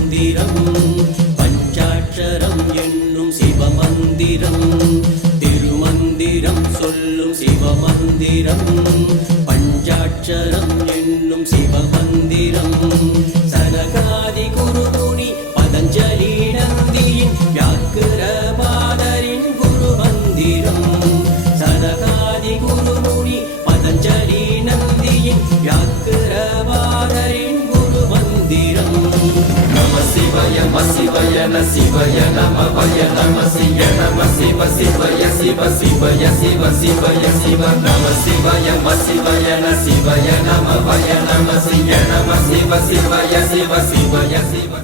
மந்திரம் பஞ்சாட்சரம் என்னும் சிவமந்திரம் திருமந்திரம் சொல்லும் சிவமந்திரம் பஞ்சாட்சரம் என்னும் சிவமந்திரம் சனகாதி குருமுனி பதஞ்சலி நந்தியின் வியாக்கிரபாதரின் குருமந்திரம் சனகாதி குருமுனி பதஞ்சலி நந்தியின் வியாக்கிரபாதரின் குருமந்திரம் நம சிவய சிவய நம வய நம சிய நம சிவ சிவய சிவ சிவய சிவ சிவய சிவ நம சிவய சிவய நம வய நம சிய நம சிவ சிவய சிவ சிவய சிவ